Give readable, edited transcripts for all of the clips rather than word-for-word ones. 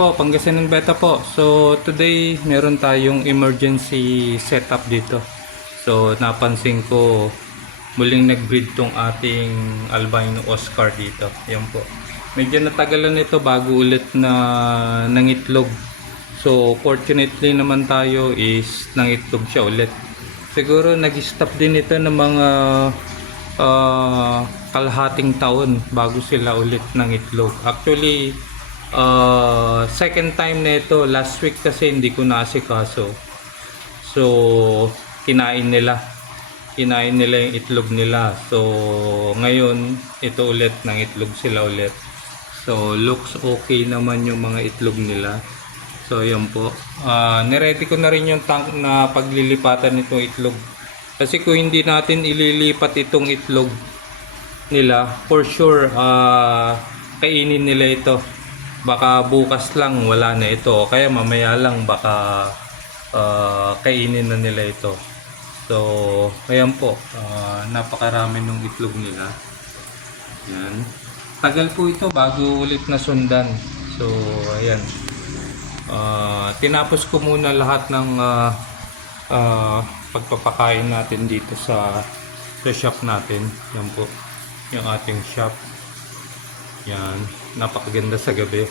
po, Pangasinan Beta po. So, today meron tayong emergency setup dito. So, napansin ko muling nag-breed tong ating albino Oscar dito. Yan po. Medyo natagalan ito bago ulit na nangitlog. So, fortunately naman tayo is nangitlog siya ulit. Siguro nag-stop din ito ng mga kalahating taon bago sila ulit nangitlog. Actually, second time na ito. Last week kasi hindi ko naasikaso. So, kinain nila yung itlog nila. So, ngayon ito ulit, nang itlog sila ulit. So, looks okay naman yung mga itlog nila. So, ayan po. Niready ko na rin yung tank na paglilipatan nitong itlog. Kasi kung hindi natin ililipat itong itlog nila, for sure, kainin nila ito. Baka bukas lang wala na ito. Kaya mamaya lang baka kainin na nila ito. So, ayan po. Napakarami ng itlog nila. Yan. Tagal po ito bago ulit na sundan. So, ayan. Tinapos ko muna lahat ng pagpapakain natin dito sa shop natin. Yan po. Yung ating shop. Yan. Napakaganda sa gabi.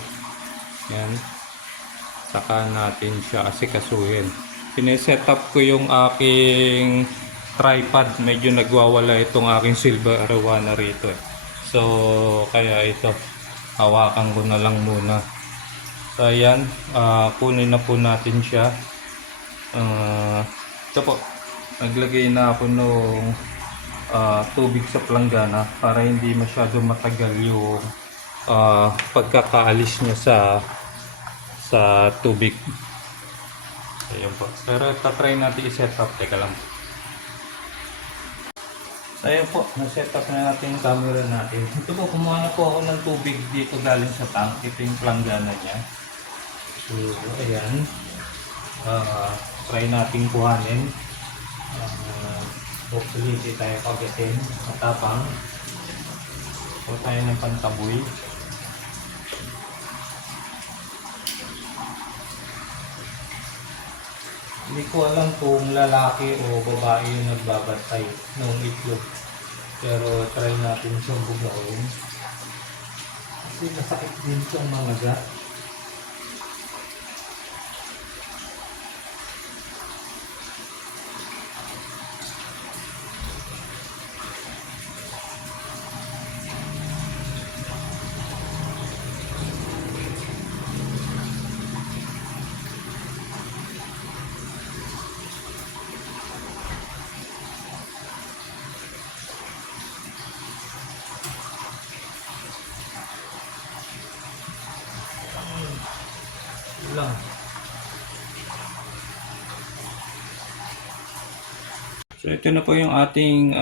Yan. Saka natin siya asikasuhin. Sineset up ko yung aking tripod. Medyo nagwawala itong aking silver arowana rito. So, kaya ito. Hawakan ko na lang muna. So, ayan. Kunin na po natin siya. Ito po. Naglagay na ako nung tubig sa planggana para hindi masyado matagal yung pagkakaalis niya sa tubig. Ayan po. Pero tatry natin i-set up. Teka lang. Ayan po. Na-set up na natin yung camera natin. Ito po. Kumuha na po ako ng tubig dito galing sa tank. Ito yung planggana niya. So, ayan. Try natin kuhanin. Hopefully hindi tayo pagatin. Matapang. O tayo ng pantaboy. Hindi ko alam kung lalaki o babae yung nagbabantay ng itlog. Pero try natin siyang bugawin. Kasi masakit din siyang mamaga. Lang. So ito na po yung ating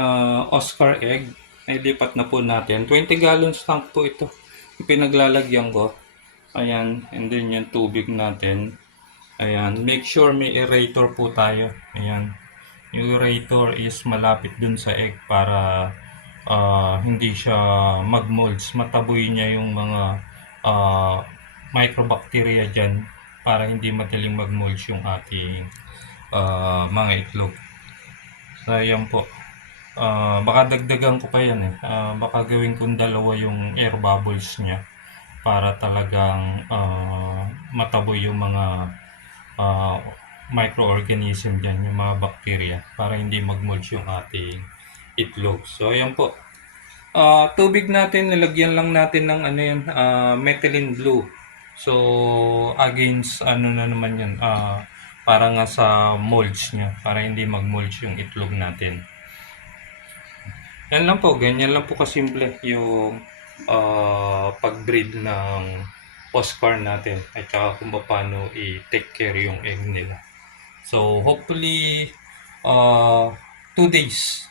Oscar egg. Nailipat na po natin. 20 gallons tank po ito. Pinaglalagyan ko. Ayan. And then yung tubig natin. Ayan. Make sure may aerator po tayo. Ayan. Yung aerator is malapit dun sa egg para hindi siya mag-molds. Mataboy niya yung mga microbacteria dyan para hindi madaling mag-molds yung ating mga itlog. So, ayan po. Baka dagdagan ko pa yan eh. Baka gawin kong dalawa yung air bubbles niya para talagang mataboy yung mga microorganism dyan, yung mga bacteria para hindi mag-molds yung ating itlog. So, ayan po. Tubig natin, nilagyan lang natin ng ano yan, methylene blue. So, against ano na naman yan, para nga sa molds niya, para hindi mag-molds yung itlog natin. Yan lang po, ganyan lang po kasimple yung pag-breed ng Oscar natin at saka kung paano i-take care yung egg nila. So, hopefully 2 days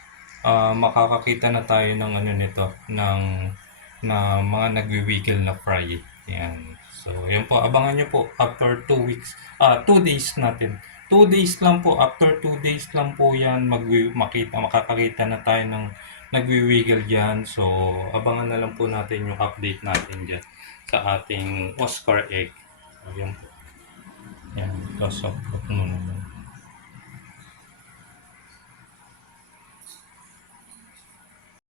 makakakita na tayo ng ano nito, ng mga nagwi-wiggle na fry. Yan. So, yan po. Abangan nyo po after 2 weeks. 2 days natin. 2 days lang po. After 2 days lang po yan makakakita na tayo ng nagwi-wiggle dyan. So, abangan na lang po natin yung update natin dyan sa ating Oscar egg. Ayan po. Yan, sasakot mo naman.